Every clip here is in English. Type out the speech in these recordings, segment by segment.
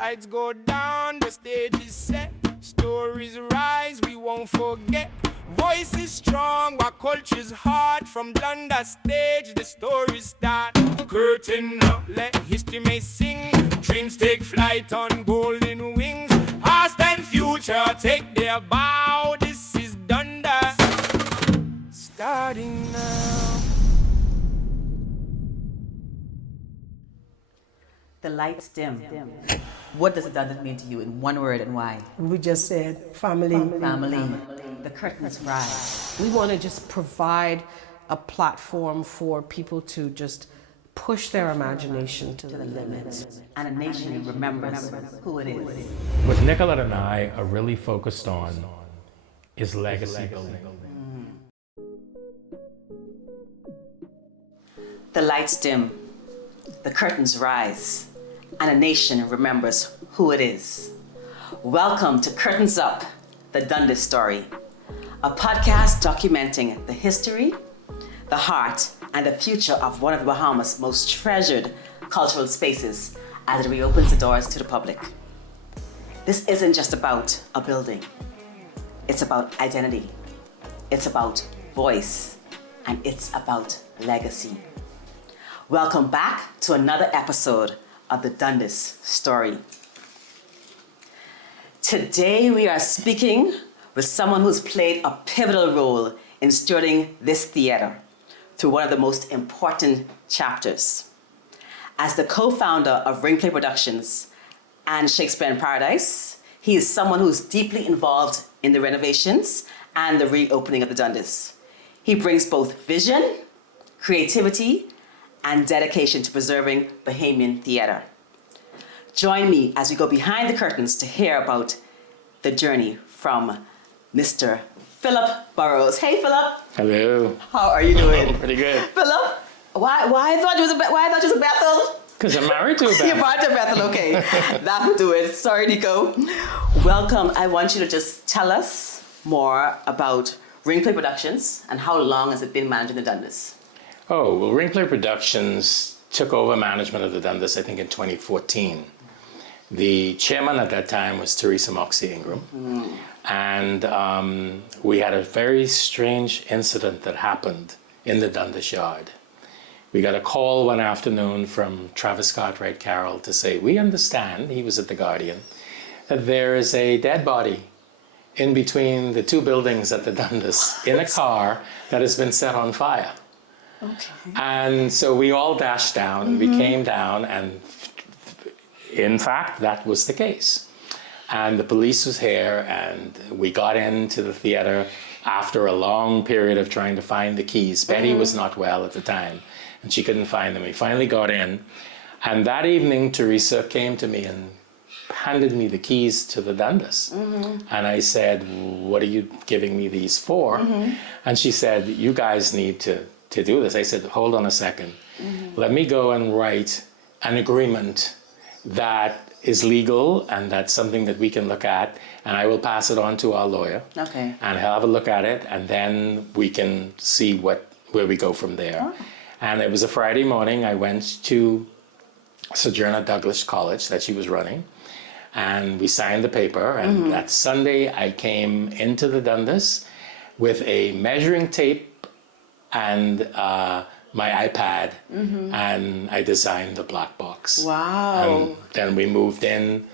Lights go down, the stage is set. Stories rise, we won't forget. Voice is strong, our culture's hard. From Dundas stage, the stories start. Curtain up, let history may sing. Dreams take flight on golden wings. Past and future take their bow. This is Dundas, starting now. The lights dim. What does Dundas mean to you in one word and why? We just said family. Family. The curtains rise. We want to just provide a platform for people to just push their imagination to the limits. And a nation remembers who it is. What Michaella and I are really focused on is legacy building. The lights dim. The curtains rise. And a nation remembers who it is. Welcome to Curtains Up, the Dundas Story, a podcast documenting the history, the heart, and the future of one of the Bahamas' most treasured cultural spaces as it reopens the doors to the public. This isn't just about a building. It's about identity. It's about voice. And it's about legacy. Welcome back to another episode of the Dundas Story. Today we are speaking with someone who's played a pivotal role in stewarding this theater through one of the most important chapters. As the co-founder of Ringplay Productions and Shakespeare in Paradise, he is someone who's deeply involved in the renovations and the reopening of the Dundas. He brings both vision, creativity, and dedication to preserving Bahamian theater. Join me as we go behind the curtains to hear about the journey from Mr. Philip Burrows. Hey, Philip. Hello. How are you doing? Pretty good. Philip, why I thought you was a Bethel? Because I'm married to a You're band. married to Bethel, okay. That will do it. Sorry, Nico. Welcome. I want you to just tell us more about Ringplay Productions and how long has it been managing the Dundas? Oh, well, Ringplay Productions took over management of the Dundas, I think, in 2014. The chairman at that time was Teresa Moxie Ingram. And we had a very strange incident that happened in the Dundas yard. We got a call one afternoon from Travis Cartwright Carroll to say, we understand, he was at The Guardian, that there is a dead body in between the two buildings at the Dundas in a car that has been set on fire. Okay. And so we all dashed down, we came down, and in fact, that was the case. And the police was here, and we got into the theater after a long period of trying to find the keys. Betty was not well at the time, and she couldn't find them. We finally got in, and that evening, Teresa came to me and handed me the keys to the Dundas. And I said, what are you giving me these for? And she said, you guys need to do this. I said, hold on a second. Let me go and write an agreement that is legal and that's something that we can look at, and I will pass it on to our lawyer. Okay. And he'll have a look at it, and then we can see where we go from there. Oh. And it was a Friday morning. I went to Sojourner Douglas College that she was running, and we signed the paper, and that Sunday I came into the Dundas with a measuring tape and my iPad, and I designed the black box. Wow. And then we moved in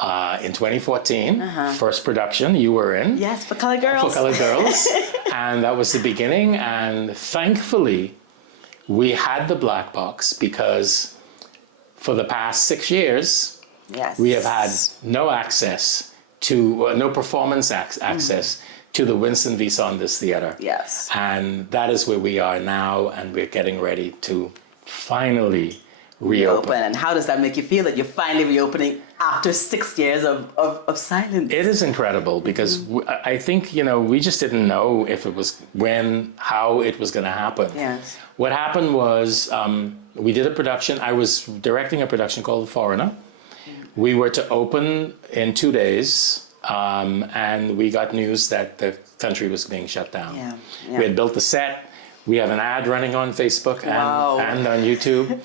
2014, first production you were in. Yes, For Colored Girls. For Colored Girls. And that was the beginning, and thankfully we had the black box because for the past 6 years, we have had no access to, no performance access to the Winston V. Saunders Theater. Yes. And that is where we are now, and we're getting ready to finally reopen. And how does that make you feel that you're finally reopening after 6 years of silence? It is incredible because I think, we just didn't know if it was how it was going to happen. Yes. What happened was we did a production. I was directing a production called The Foreigner. We were to open in 2 days. And we got news that the country was being shut down. Yeah. We had built the set. We have an ad running on Facebook and on YouTube.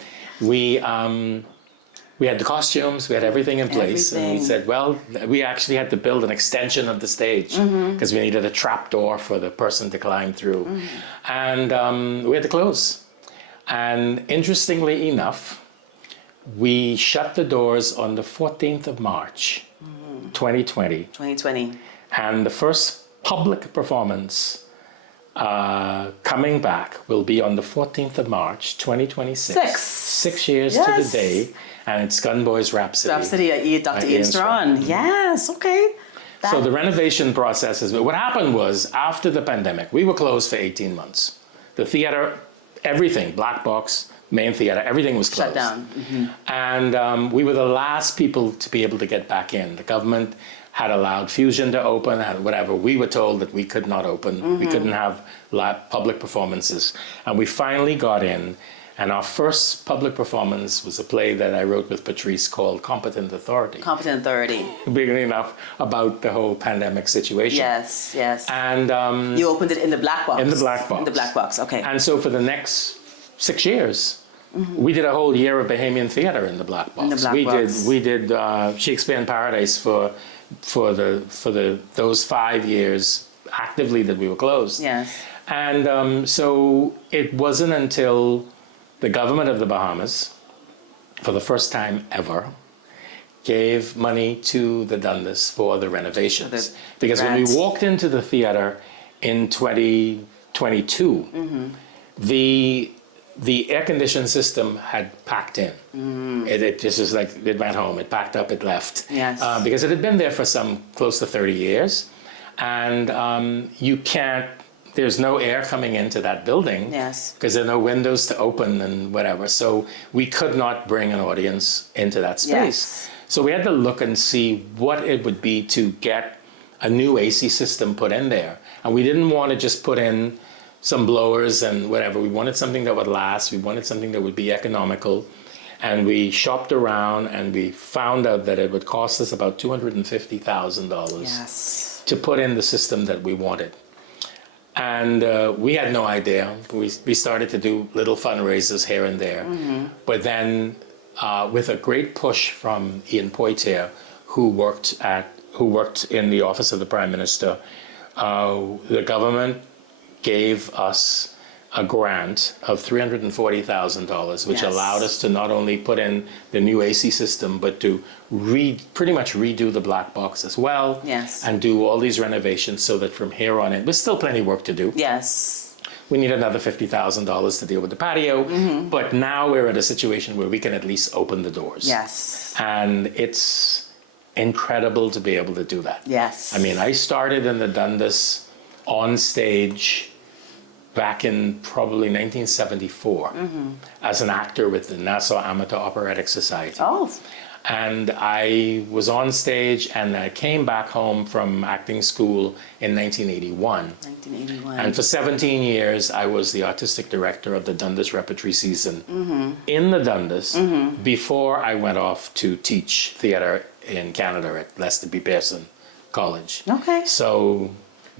We had the costumes, we had everything in place. And we Everything. said, well, we actually had to build an extension of the stage because we needed a trap door for the person to climb through. And we had to close. And interestingly enough, we shut the doors on the 14th of March, 2020. 2020. And the first public performance coming back will be on the 14th of March, 2026. 6 years to the Yes. day. And it's Gunboy's Rhapsody. Rhapsody, Dr. Ian Ian Strawn. Yes, okay. So the renovation process is, what happened was after the pandemic, we were closed for 18 months. The theater, everything, black box, main theater, everything was closed. Shut down. And we were the last people to be able to get back in. The government had allowed Fusion to open, had whatever. We were told that we could not open. We couldn't have public performances. And we finally got in. And our first public performance was a play that I wrote with Patrice called Competent Authority. Competent authority. Beginning enough about the whole pandemic situation. Yes, yes. And You opened it in the black box. in the black box. In the black box, okay. And so for the next 6 years, we did a whole year of Bahamian theater in the black box. In the black box. We did Shakespeare in Paradise for those 5 years actively that we were closed. Yes. And so it wasn't until the government of the Bahamas, for the first time ever, gave money to the Dundas for the renovations. Because when we grants. walked into the theater in 2022, the air-conditioned system had packed in. It just is like, it went home, it packed up, it left. Yes. Because it had been there for some close to 30 years. And you can't, there's no air coming into that building. Yes. Because there are no windows to open and whatever. So we could not bring an audience into that space. Yes. So we had to look and see what it would be to get a new AC system put in there. And we didn't want to just put in some blowers and whatever. We wanted something that would last. We wanted something that would be economical. And we shopped around and we found out that it would cost us about $250,000 Yes. to put in the system that we wanted. And we had no idea. We started to do little fundraisers here and there. But then with a great push from Ian Poitier, who worked in the office of the Prime Minister, the government gave us a grant of $340,000, which Yes. allowed us to not only put in the new AC system, but to pretty much redo the black box as well. Yes. And do all these renovations so that from here on in, there's still plenty of work to do. Yes. We need another $50,000 to deal with the patio, but now we're at a situation where we can at least open the doors. Yes. And it's incredible to be able to do that. Yes. I mean, I started in the Dundas on stage back in probably 1974 as an actor with the Nassau Amateur Operatic Society. Oh. And I was on stage and I came back home from acting school in 1981. 1981. And for 17 years, I was the artistic director of the Dundas Repertory Season in the Dundas before I went off to teach theater in Canada at Lester B. Pearson College. Okay. So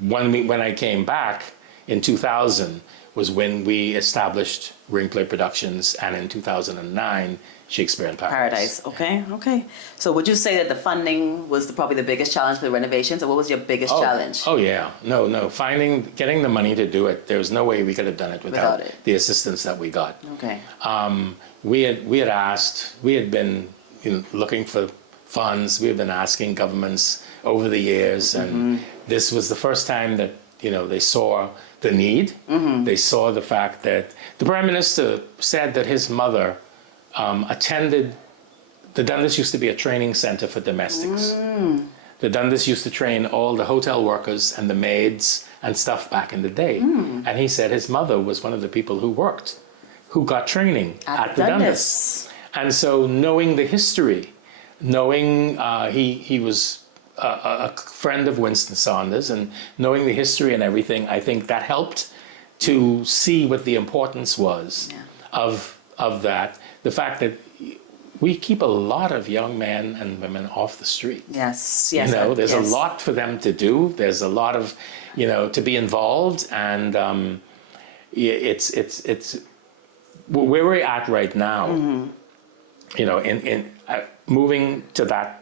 when I came back in 2000 was when we established Ringplay Productions, and in 2009, Shakespeare in Paradise. Paradise. Okay. Okay. So would you say that the funding was probably the biggest challenge for the renovations, or what was your biggest challenge? Oh yeah, no, getting the money to do it. There was no way we could have done it without it. the assistance that we got. Okay. We had been looking for funds. We had been asking governments over the years, and this was the first time that they saw the need. They saw the fact that the Prime Minister said that his mother attended. The Dundas used to be a training center for domestics. The Dundas used to train all the hotel workers and the maids and stuff back in the day. And he said his mother was one of the people who got training at the Dundas. And so knowing the history, knowing he was a friend of Winston Saunders, and knowing the history and everything, I think that helped to see what the importance was of that. The fact that we keep a lot of young men and women off the street. Yes, yes. There's a lot for them to do. There's a lot of, to be involved, and it's where we're at right now moving to that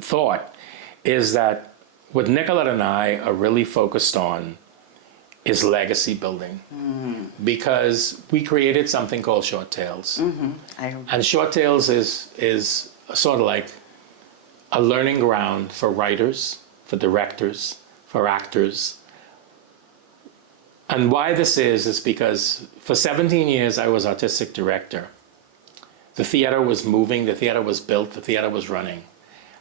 thought, is that what Nicolette and I are really focused on is legacy building. Because we created something called Short Tales. And Short Tales is sort of like a learning ground for writers, for directors, for actors. And why this is because for 17 years I was artistic director. The theater was moving, the theater was built, the theater was running.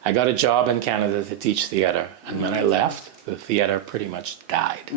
I got a job in Canada to teach theater, and when I left, the theater pretty much died.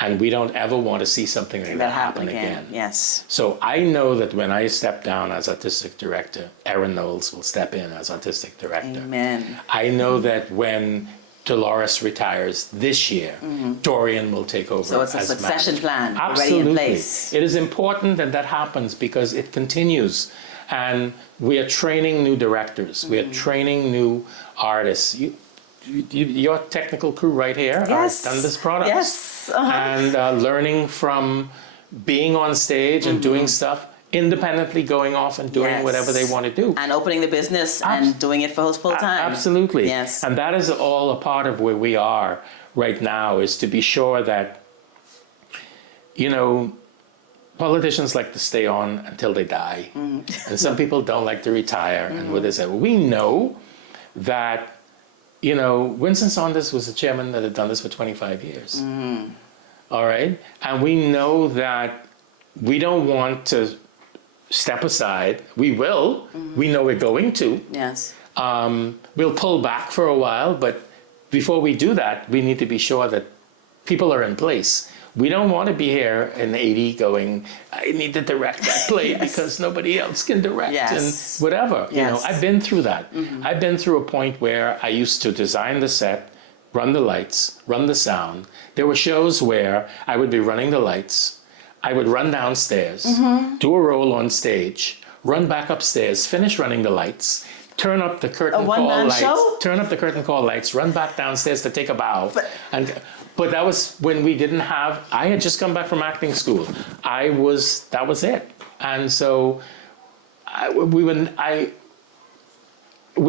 And we don't ever want to see something like that happen again. Yes. So I know that when I step down as artistic director, Erin Knowles will step in as artistic director. Amen. I know that when Dolores retires this year, Dorian will take over. So it's a succession plan Absolutely. already in place. It is important that that happens because it continues. And we are training new directors. We are training new artists. Your technical crew right here Yes. are Dundas Products. Yes. And learning from being on stage and doing stuff, independently going off and doing Yes. whatever they want to do. And opening the business and doing it for full time. Absolutely. Yes. And that is all a part of where we are right now, is to be sure that, politicians like to stay on until they die. And some people don't like to retire. And what they say, we know that, Winston Saunders was the chairman that had done this for 25 years. All right? And we know that we don't want to step aside. We will. We know we're going to. Yes. We'll pull back for a while, but before we do that, we need to be sure that people are in place. We don't want to be here in 80 going, I need to direct that play because nobody else can direct and whatever. Yes. I've been through that. I've been through a point where I used to design the set, run the lights, run the sound. There were shows where I would be running the lights, I would run downstairs, do a roll on stage, run back upstairs, finish running the lights, turn up the curtain call lights, turn up the curtain call lights, run back downstairs to take a bow. But that was when we didn't have, I had just come back from acting school. That was it. And so we're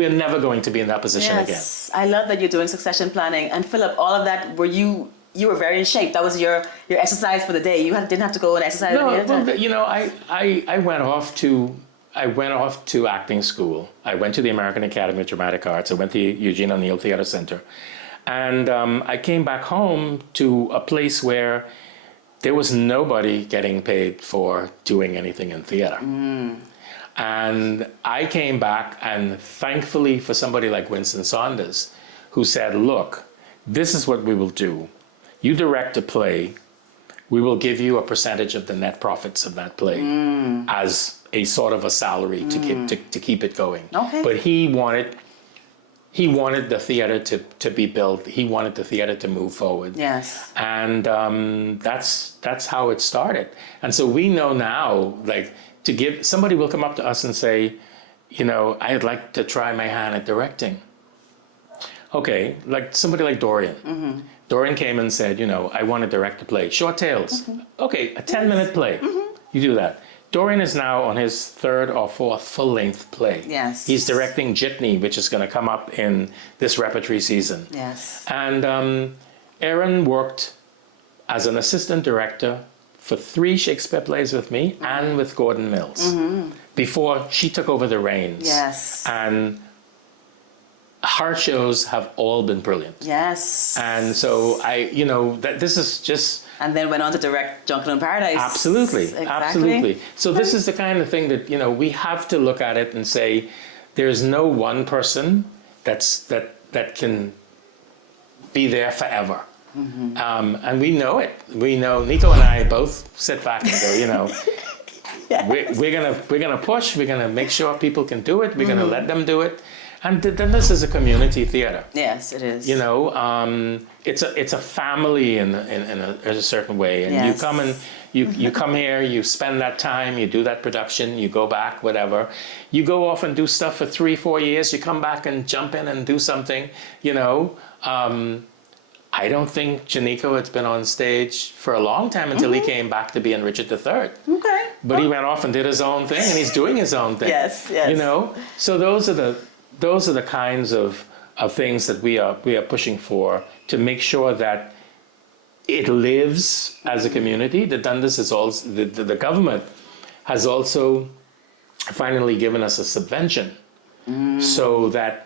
never going to be in that position again. Yes, I love that you're doing succession planning. And Philip, all of that, you were very in shape. That was your exercise for the day. You didn't have to go and exercise. No, I went off to acting school. I went to the American Academy of Dramatic Arts. I went to Eugene O'Neill Theater Center. And I came back home to a place where there was nobody getting paid for doing anything in theater. And I came back, and thankfully for somebody like Winston Saunders, who said, look, this is what we will do. You direct a play, we will give you a percentage of the net profits of that play as a sort of a salary to keep it going. Okay. But he wanted the theater to be built. He wanted the theater to move forward. Yes. And that's how it started. And so we know now, like, to give, somebody will come up to us and say, I'd like to try my hand at directing. Okay, like somebody like Dorian. Dorian came and said, I want to direct a play. Short Tales. Okay, a 10-minute play. You do that. Dorian is now on his third or fourth full-length play. Yes. He's directing Jitney, which is going to come up in this repertory season. Yes. And Erin worked as an assistant director for 3 Shakespeare plays with me and with Gordon Mills before she took over the reins. Yes. And her shows have all been brilliant. Yes. And so this is just... And then went on to direct Jungle in Paradise. Absolutely, Exactly. absolutely. So this is the kind of thing that, we have to look at it and say, there's no one person that can be there forever. And we know it. We know, Nico and I both sit back and go, Yes. we're gonna push, we're gonna make sure people can do it, we're gonna let them do it. And then this is a community theater. Yes, it is. It's a family in a certain way, and you come and you come here, you spend that time, you do that production, you go back, whatever. You go off and do stuff for 3-4 years. You come back and jump in and do something. I don't think Janico had been on stage for a long time until he came back to be in Richard III. Okay. but he went off and did his own thing, and he's doing his own thing. Yes, yes. You know, so those are the kinds of things that we are pushing for to make sure that it lives as a community. The Dundas is also the government has also finally given us a subvention, so that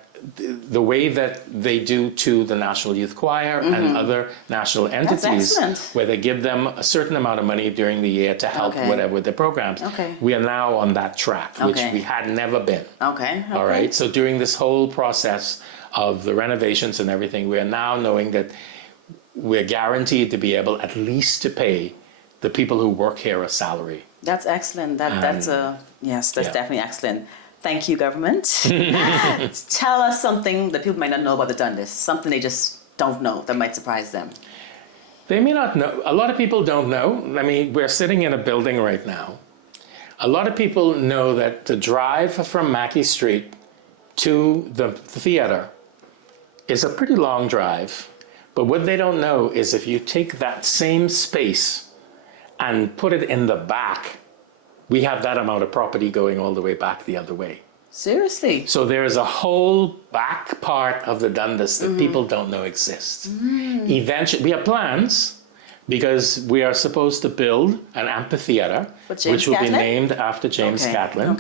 the way that they do to the National Youth Choir and other national entities, where they give them a certain amount of money during the year to help whatever with their programs. We are now on that track, which we had never been. All right. So during this whole process of the renovations and everything, we are now knowing that we're guaranteed to be able at least to pay the people who work here a salary. That's excellent. That's definitely excellent. Thank you, government. Tell us something that people might not know about the Dundas, something they just don't know that might surprise them. They may not know. A lot of people don't know. I mean, we're sitting in a building right now. A lot of people know that the drive from Mackey Street to the theater is a pretty long drive. But what they don't know is if you take that same space and put it in the back, we have that amount of property going all the way back the other way. Seriously? So there is a whole back part of the Dundas that people don't know exists. Eventually, we have plans because we are supposed to build an amphitheater, which will be named after James Catlin.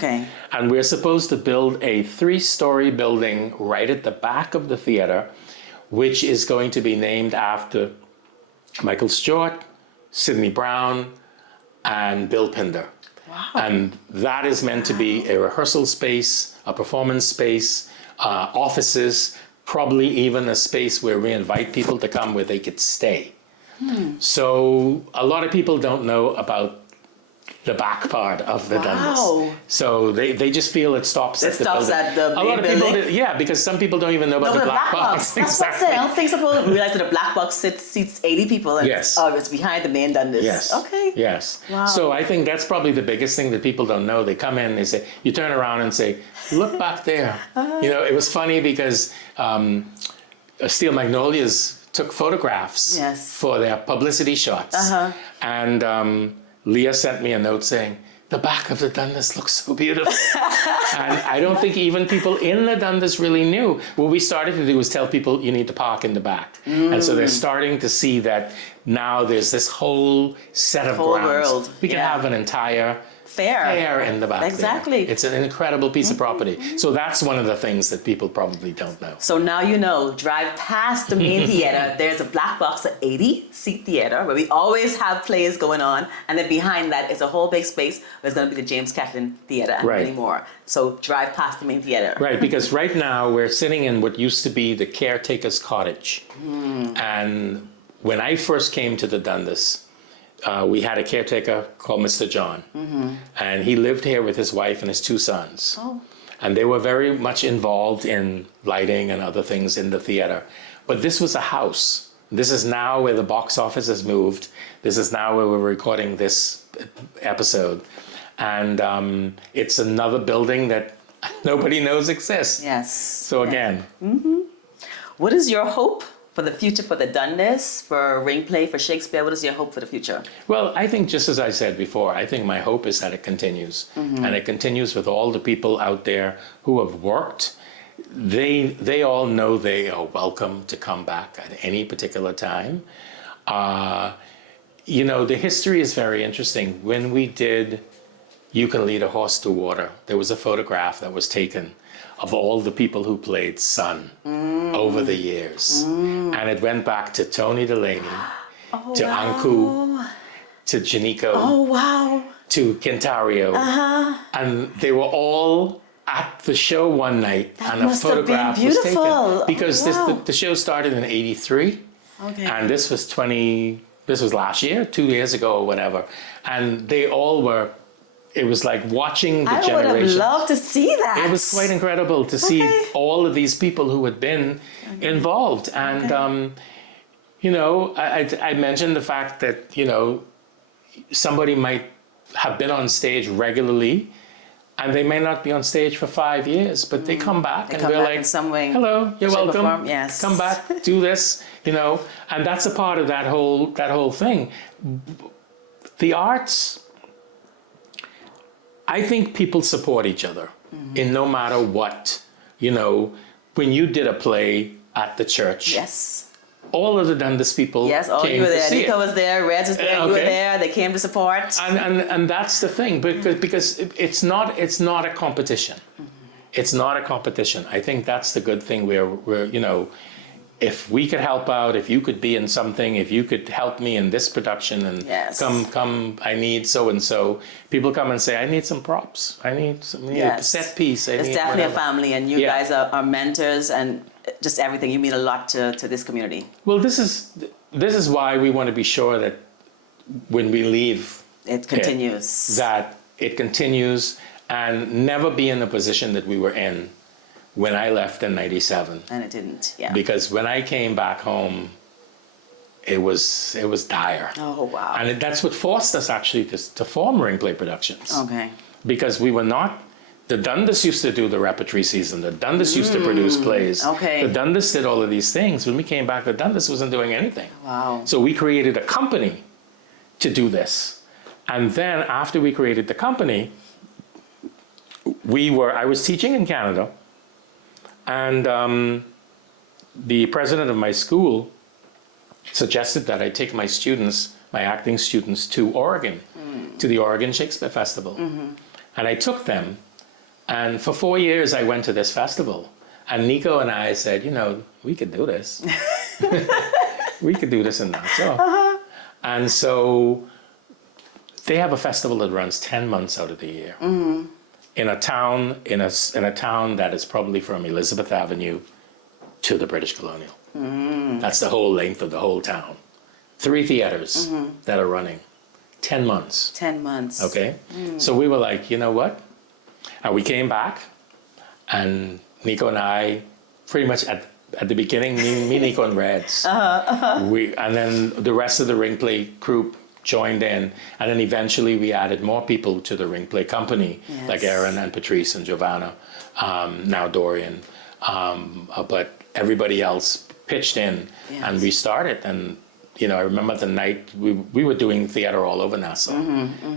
And we're supposed to build a 3-story building right at the back of the theater, which is going to be named after Michael Stewart, Sidney Brown, and Bill Pinder. Wow. And that is meant to be a rehearsal space, a performance space, offices, probably even a space where we invite people to come where they could stay. So a lot of people don't know about the back part of the Dundas. So they just feel it stops at the building. At the a lot of people because some people don't even know about the black box. That's what I'm saying. I don't think some people realize that the black box seats 80 people and it's behind the main Dundas. Yes. Okay. Yes. Wow. So I think that's probably the biggest thing that people don't know. They come in, they say, you turn around and say, look back there. You know, it was funny because Steel Magnolias took photographs for their publicity shots. And Leah sent me a note saying, the back of the Dundas looks so beautiful. And I don't think even people in the Dundas really knew. What we started to do was tell people you need to park in the back. And so they're starting to see that now there's this whole set of grounds. We can have an entire fair in the back. Exactly. It's an incredible piece of property. So that's one of the things that people probably don't know. So now you know, drive past the main theater, there's a black box, an 80-seat theater where we always have plays going on, and then behind that is a whole big space where there's going to be the James Catlin Theater and many more. So drive past the main theater. Right, because right now we're sitting in what used to be the caretaker's cottage. And when I first came to the Dundas, we had a caretaker called Mr. John, and he lived here with his wife and his 2 sons. And they were very much involved in lighting and other things in the theater. But this was a house. This is now where the box office has moved. This is now where we're recording this episode. And it's another building that nobody knows exists. Yes. So again. What is your hope for the future for the Dundas, for Ringplay, for Shakespeare? What is your hope for the future? Well, I think just as I said before, I think my hope is that it continues. And it continues with all the people out there who have worked. They all know they are welcome to come back at any particular time. You know, the history is very interesting. When we did You Can Lead a Horse to Water, there was a photograph that was taken of all the people who played Son over the years. And it went back to Tony Delaney, to Anku, to Janico, to Kentario. And they were all at the show one night, and a photograph was taken. Because the show started in '83, and this was last year, 2 years ago or whatever. And they all were, it was like watching the generation. I would have loved to see that. It was quite incredible to see all of these people who had been involved. And, you know, I mentioned the fact that, you know, somebody might have been on stage regularly, and they may not be on stage for 5 years, but they come back and we're like, hello, you're welcome. Come back, do this, you know. And that's a part of that whole thing. The arts I think people support each other in no matter what. You know, when you did a play at the church, Yes. all of the Dundas people Yes, came you were to there. see Nico it. was there, Reds was there, you were Okay. there, they came to support. And that's the thing, because it's not a competition. It's not a competition. I think that's the good thing. We're you know, if we could help out, if you could be in something, if you could help me in this production, and Yes. come, I need so and so. People come and say, I need some props. I need some a set piece. It's need definitely whatever. a family, and you Yeah. guys are mentors and just everything. You mean a lot to this community. Well, this is why we want to be sure that when we leave, It continues. that it continues, and never be in the position that we were in when I left in '97. And it didn't, yeah. Because when I came back home, it was dire. Oh, wow. And that's what forced us actually to form Ringplay Productions. Okay. Because we were not, the Dundas used to do the repertory season, the Dundas used to produce plays. okay. The Dundas did all of these things. When we came back, the Dundas wasn't doing anything. Wow. So we created a company to do this. And then after we created the company, I was teaching in Canada, and the president of my school suggested that I take my students, my acting students, to Oregon, to the Oregon Shakespeare Festival. And I took them, and for 4 years I went to this festival. And Nico and I said, you know, we could do this. We could do this in Nassau. And so they have a festival that runs 10 months out of the year. In a town, in a town that is probably from Elizabeth Avenue to the British Colonial. That's the whole length of the whole town. 3 theaters that are running. 10 months. 10 months. Okay? So we were like, you know what? And we came back, and Nico and I, pretty much at the beginning, me Nico and Reds. And then the rest of the Ringplay group joined in, and then eventually we added more people to the Ringplay company, like Aaron and Patrice and Giovanna, now Dorian. But everybody else pitched in, and we started. And you know, I remember the night we were doing theater all over Nassau,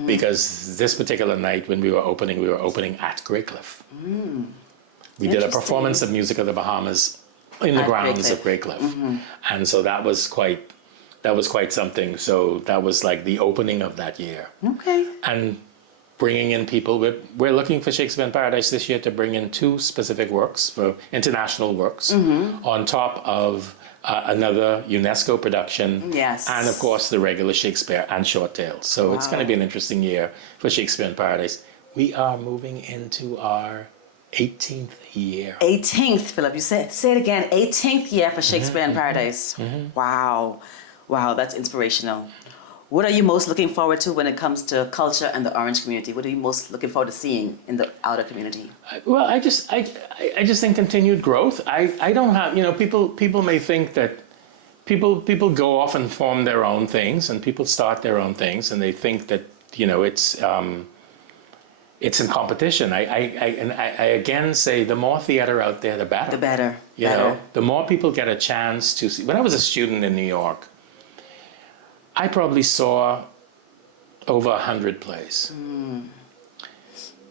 because this particular night when we were opening at Grey Cliff. We did a performance of Music of the Bahamas in the grounds of Grey Cliff, and so that was quite something. So that was like the opening of that year. Okay. And bringing in people. We're looking for Shakespeare in Paradise this year to bring in 2 specific works, for international works, on top of another UNESCO production. Yes. And of course the regular Shakespeare and short tales. So it's going to be an interesting year for Shakespeare in Paradise. We are moving into our 18th year. 18th, Philip. You say it again. 18th year for Shakespeare in Paradise. Wow. Wow, that's inspirational. What are you most looking forward to when it comes to culture and the Orange community? What are you most looking forward to seeing in the outer community? Well, I just think continued growth. I don't have, you know, people may think that people go off and form their own things, and people start their own things, and they think that, you know, it's in competition. I again say, the more theater out there, the better. The better. You know, the more people get a chance to see. When I was a student in New York, I probably saw over 100 plays.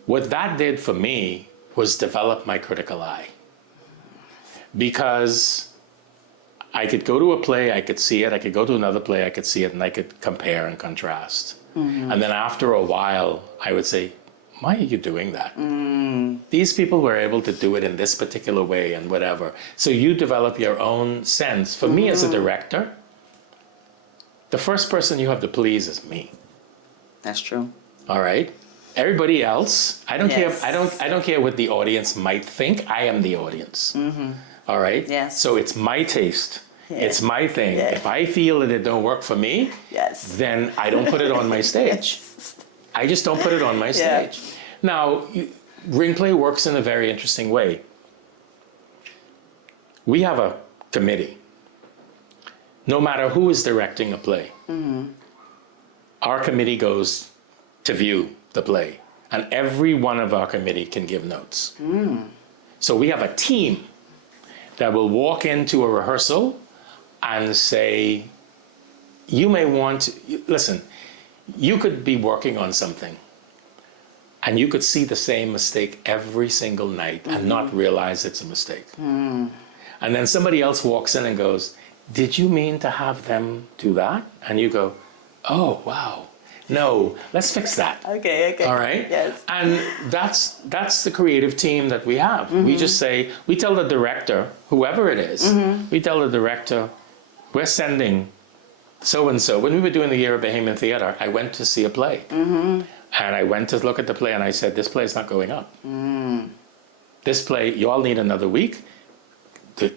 What that did for me was develop my critical eye. Because I could go to a play, I could see it, I could go to another play, I could see it, and I could compare and contrast. And then after a while, I would say, why are you doing that? These people were able to do it in this particular way and whatever. So you develop your own sense. For me as a director, the first person you have to please is me. That's true. All right? Everybody else, I don't Yes. care. I don't care what the audience might think. I am the audience. All right? Yes. So it's my taste. Yes. It's my thing. Yes. If I feel that it don't work for me, Yes. then I don't put it on my stage. I just don't put it on my stage. Now, Ringplay works in a very interesting way. We have a committee. No matter who is directing a play, our committee goes to view the play, and every one of our committee can give notes. So we have a team that will walk into a rehearsal and say, you may want to, listen, you could be working on something, And you could see the same mistake every single night and not realize it's a mistake. And then somebody else walks in and goes, did you mean to have them do that? And you go, oh, wow. No, let's fix that. Okay. All right? Yes. And that's the creative team that we have. We just say, we tell the director, whoever it is, we tell the director, we're sending so-and-so. When we were doing the Year of Bahamian Theater, I went to see a play. And I went to look at the play and I said, this play is not going up. This play, you all need another week.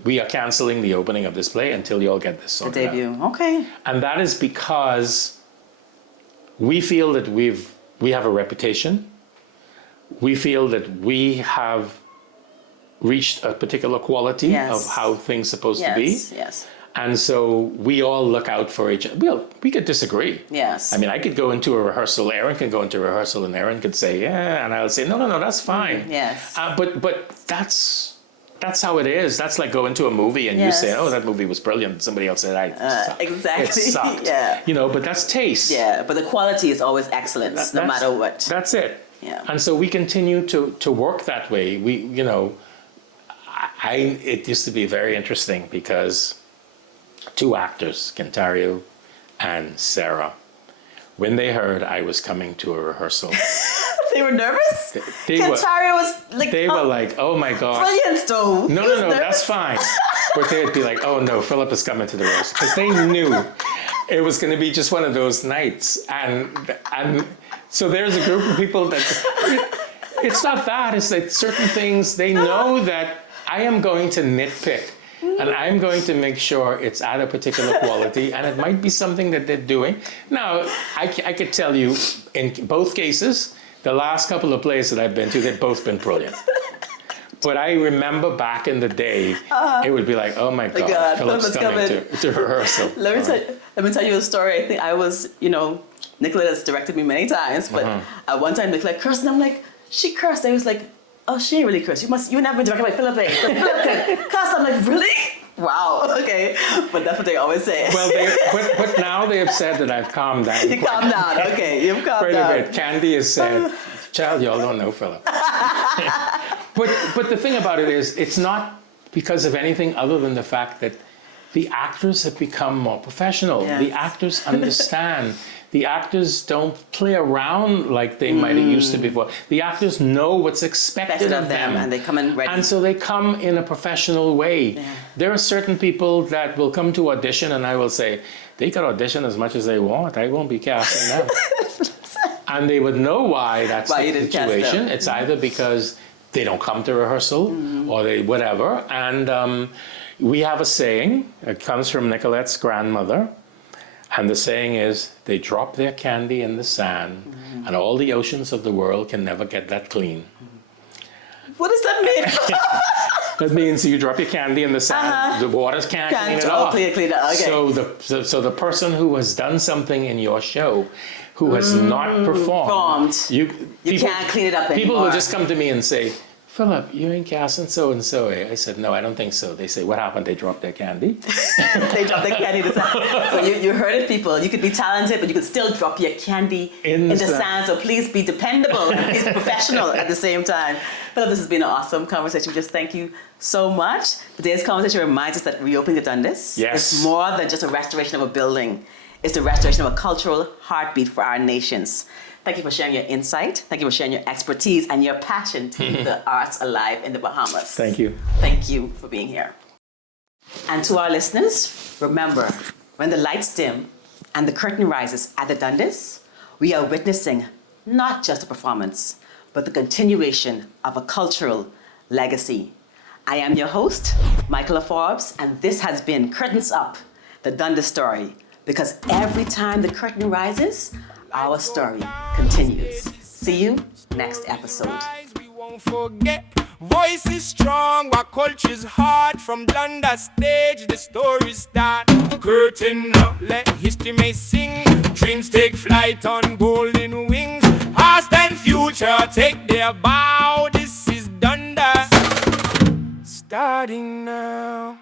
We are canceling the opening of this play until you all get this sorted out. The debut, okay. And that is because we feel that we have a reputation. We feel that we have reached a particular quality of how things are supposed to be. Yes. And so we all look out for each other. Well, we could disagree. Yes. I mean, I could go into a rehearsal, Aaron can go into a rehearsal, and Aaron could say, yeah, and I'll say, no, that's fine. Yes. But that's how it is. That's like going to a movie and you say, oh, that movie was brilliant. Somebody else said, exactly. It sucked. Yeah. You know, but that's taste. Yeah, but the quality is always excellence, no matter what. That's it. Yeah. And so we continue to work that way. It used to be very interesting because two actors, Kentario and Sarah, when they heard I was coming to a rehearsal, they were nervous? Kentario was like... They were like, oh my God. Brilliant, though. No, that's fine. But they'd be like, oh no, Philip is coming to the rehearsal. Because they knew it was going to be just one of those nights. And so there's a group of people that... It's not that. It's that certain things, they know that I am going to nitpick. And I'm going to make sure it's at a particular quality, and it might be something that they're doing. Now, I could tell you, in both cases, the last couple of plays that I've been to, they've both been brilliant. But I remember back in the day, it would be like, oh my God, Philip's coming to rehearsal. Let me tell you a story. I think I was, Nicola has directed me many times, but at one time Nicola cursed, and I'm like, she cursed. I was like, oh, she ain't really cursed. You never been directed by Philip. Philip cursed. I'm like, really? Wow, okay. But that's what they always say. Well, but now they have said that I've calmed down. You calmed down, okay. You've calmed down. Quite a bit. Candy has said, child, y'all don't know Philip. But the thing about it is, it's not because of anything other than the fact that the actors have become more professional. Yes. The actors understand. The actors don't play around like they might have used to before. The actors know what's expected of them. And they come in ready. And so they come in a professional way. Yeah. There are certain people that will come to audition and I will say, they can audition as much as they want. I won't be casting them. And they would know why that's the situation. It's either because they don't come to rehearsal or they whatever. And we have a saying, it comes from Nicolette's grandmother. And the saying is, they drop their candy in the sand, and all the oceans of the world can never get that clean. What does that mean? That means you drop your candy in the sand, the waters can't clean it off. Clean it, okay. So the person who has done something in your show, who has not performed, you can't clean it up anymore. People will just come to me and say, Philip, you ain't casting so-and-so, eh? I said, no, I don't think so. They say, what happened? They dropped their candy? They dropped their candy in the sand. So you heard it, people. You could be talented, but you could still drop your candy in the sand. So please be dependable and please be professional at the same time. Philip, this has been an awesome conversation. Just thank you so much. Today's conversation reminds us that reopening the Dundas is more than just a restoration of a building. It's the restoration of a cultural heartbeat for our nations. Thank you for sharing your insight. Thank you for sharing your expertise and your passion to keep the arts alive in the Bahamas. Thank you. Thank you for being here. And to our listeners, remember, when the lights dim and the curtain rises at the Dundas, we are witnessing not just a performance, but the continuation of a cultural legacy. I am your host, Michaella Forbes, and this has been Curtains Up, the Dundas Story, because every time the curtain rises, our story continues. See you next episode. We won't forget. Voice is strong, our culture's hard. From Dundas stage, the story start. Curtain up, let history may sing. Dreams take flight on golden wings. Past and future take their bow. This is Dundas, starting now.